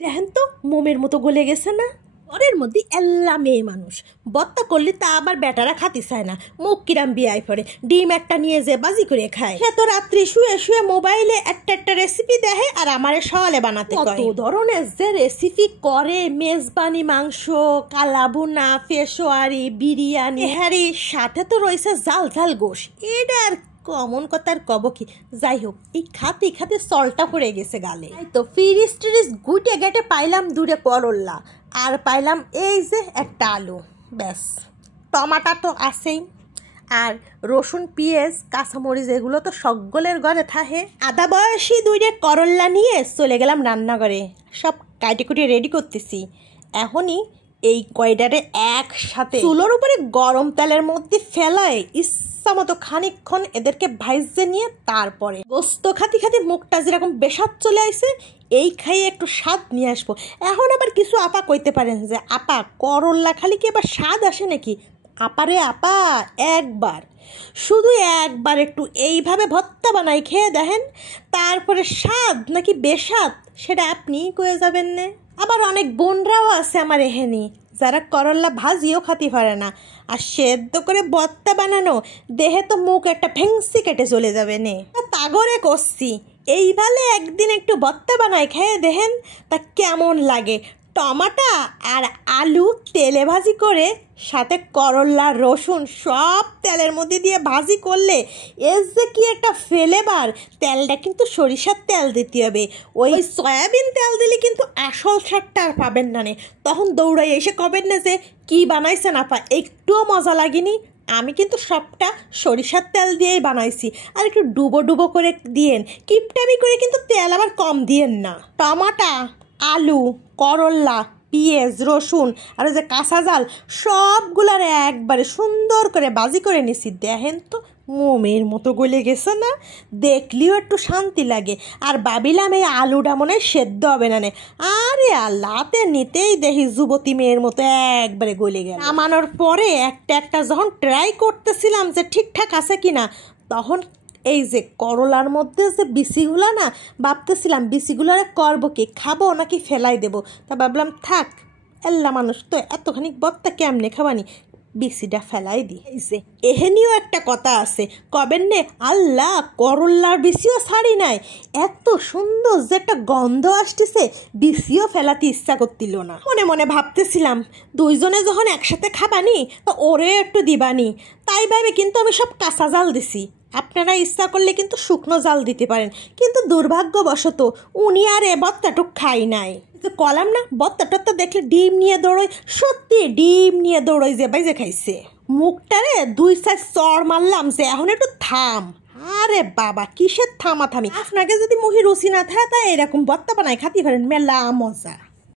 দেখেন তো মোমের মতো গলে গেছে না। ঘরের মধ্যে এল্লা মেয়ে মানুষ বত্তা করলে তা আবার বেটারা খাতি চায় না, মুখ কিরাম বিয়াই পড়ে ডিম একটা নিয়ে যে বাজি করে খায়। সে তো রাত্রি শুয়ে শুয়ে মোবাইলে একটা রেসিপি দেখে আর আমারে সওয়ালে বানাতে কয়। কত ধরনের যে রেসিপি করে, মেজবানি মাংস, কালাবুনা, ফেসোয়ারি, বিরিয়ানি, হ্যারি, সাথে তো রয়েছে জাল ঝাল গোশ। এটা আর কমন কথার কব কি, যাই হোক এই খাতে খাতে সলটা পড়ে গেছে গালে। তো ফ্রিজ ট্রিজ গুটে গেটে পাইলাম দূরে করল্লা, আর পাইলাম এই যে একটা আলু, ব্যাস। টমাটো তো আছেই, আর রসুন, পেঁয়াজ, কাঁচামরিচ এগুলো তো সকলের ঘরে থাকে। আধা বয়সী দুইটা করল্লা নিয়ে চলে গেলাম রান্নাঘরে, সব কাটি কুটি রেডি করতেছি। এখনই এই কয়টারে একসাথে চুলোর উপরে গরম তেলের মধ্যে ফেলায় ইচ্ছা মতো খানিকক্ষণ এদেরকে ভাইজে নিয়ে তারপরে গোস্ত খাতি খাতি মুখটা যেরকম বেসাদ চলে আসে, এই খাইয়ে একটু স্বাদ নিয়ে আসবো। এখন আবার কিছু আপা কইতে পারেন যে আপা করল্লা খালি কি আবার স্বাদ আসে নাকি? আপারে আপা, একবার শুধু একবার একটু এইভাবে ভর্তা বানাই খেয়ে দেখেন, তারপরে স্বাদ নাকি বেস্বাদ সেটা আপনিই কয়ে যাবেন না। আবার অনেক বোনরাও আছে আমার এহেনি যারা করল্লা ভাজিও খাতি পারে না, আর সেদ্ধ করে ভর্তা বানানো দেহে তো মুখ একটা ফেংসি কেটে চলে যাবে নে। তাগরে করছি এইভাবে একদিন একটু ভর্তা বানাই খেয়ে দেখেন তা কেমন লাগে। টমাটো আর আলু তেলে ভাজি করে সাথে করল্লা, রসুন সব তেলের মধ্যে দিয়ে ভাজি করলে এর যে কি একটা ফ্লেভার। তেলটা কিন্তু সরিষার তেল দিতে হবে, ওই সয়াবিন তেল দিলে কিন্তু আসল স্বাদটা আর পাবেন না নে। তখন দৌড়াই এসে কবেন না যে কি বানাইছেন আপা, একটুও মজা লাগেনি। আমি কিন্তু সবটা সরিষার তেল দিয়েই বানাইছি, আর একটু ডুবো ডুবো করে দিয়েন, কিপটামি করে কিন্তু তেল আবার কম দিয়েন না। টমাটো, আলু, করল্লা, পেঁয়াজ, রসুন আর যে কাঁচা জাল সবগুলার একবারে সুন্দর করে ভাজি করে নিছি। দেখেন তো মোমের মতো গলে গেছে না, দেখলেও একটু শান্তি লাগে। আর ভাবিলাম এই আলুটা মনে হয় সেদ্ধ হবে না নে, আরে আল্লাহতে নিতেই দেখি যুবতী মেয়ের মতো একবারে গলে গেল। নামানোর পরে একটা একটা যখন ট্রাই করতেছিলাম যে ঠিকঠাক আছে কিনা, তখন এই যে করলার মধ্যে যে বিচিগুলো না, ভাবতেছিলাম বিচিগুলো করবো কি, খাবো নাকি ফেলাই দেবো। তা ভাবলাম থাক, এল্লা মানুষ তো এতখানি ভর্তা কেমনে খাবানি, বিচিটা ফেলাই দিই। এই যে এহেনিও একটা কথা আছে, কবেন নে আল্লাহ করল্লার বিচিও ছাড়ি নাই, এত সুন্দর যে একটা গন্ধ আসতেছে, বিচিও ফেলাতে ইচ্ছা করছিল না। মনে মনে ভাবতেছিলাম দুইজনে যখন একসাথে খাবানি তো ওরে একটু দিবানি, তাই ভাবে কিন্তু আমি সব কাঁচা জাল দিছি। আপনারা ইচ্ছা করলে কিন্তু শুকনো জাল দিতে পারেন, কিন্তু দুর্ভাগ্যবশত উনি আর এ ভর্তাটুক খাই নাই। কলাম না ভর্তা টর্তা দেখলে ডিম নিয়ে দৌড়ই, সত্যি ডিম নিয়ে দৌড়ই যে বাইজে খাইছে। মুখটারে দুই সাইড চড় মারলাম যে এখন একটু থাম। আরে বাবা কিসের থামাথামি, আপনাকে যদি মুহি রুচি না থাকে তা এরকম ভর্তা বানাই খাতি পারেন, মেলা মজা।